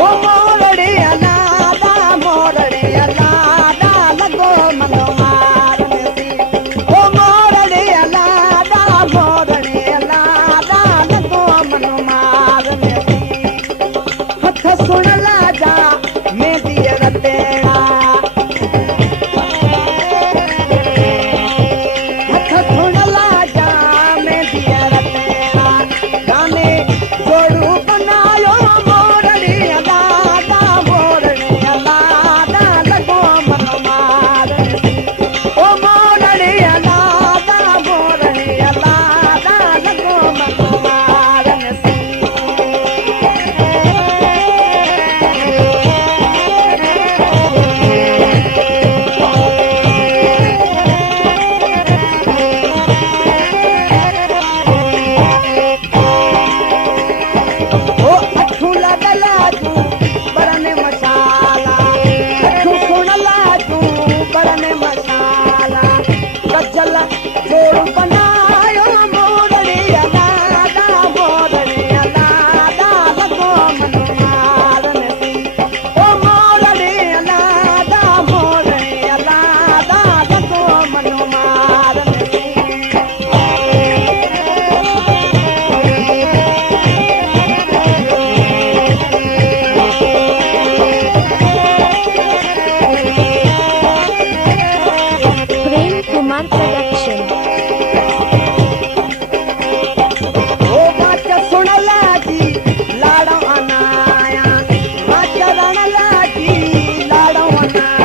ओ मोरड़ी अलादा मोरड़ी अलादा लगो मनो मारन सी ओ मोरड़ी अलादा मोरड़ी अलादा लगो मनो मारन सी हथ सुन लाजा मैं दिए रतेड़ा हथ सुन लाजा मैं दिए रतेड़ा गाने जोड़ू बनायो मोरड़ी अलादा लगो मनो मारन सी ओ मोरड़ी अलादा लगो मनो मारन सी ओ अठू लगला तू बरने मसाला अठू सुन ला तू बरने मसाला गजल जोड़ बनायो मोरड़ी अलादा लगो मनो मारन सी ओ मोरड़ी अलादा लगो मनो मारन सी प्रेम कुमार प्रोडक्शन। ओ बाच सुन लाजी लाड़ो अनाया बाच रण लाजी लाड़ो अनाया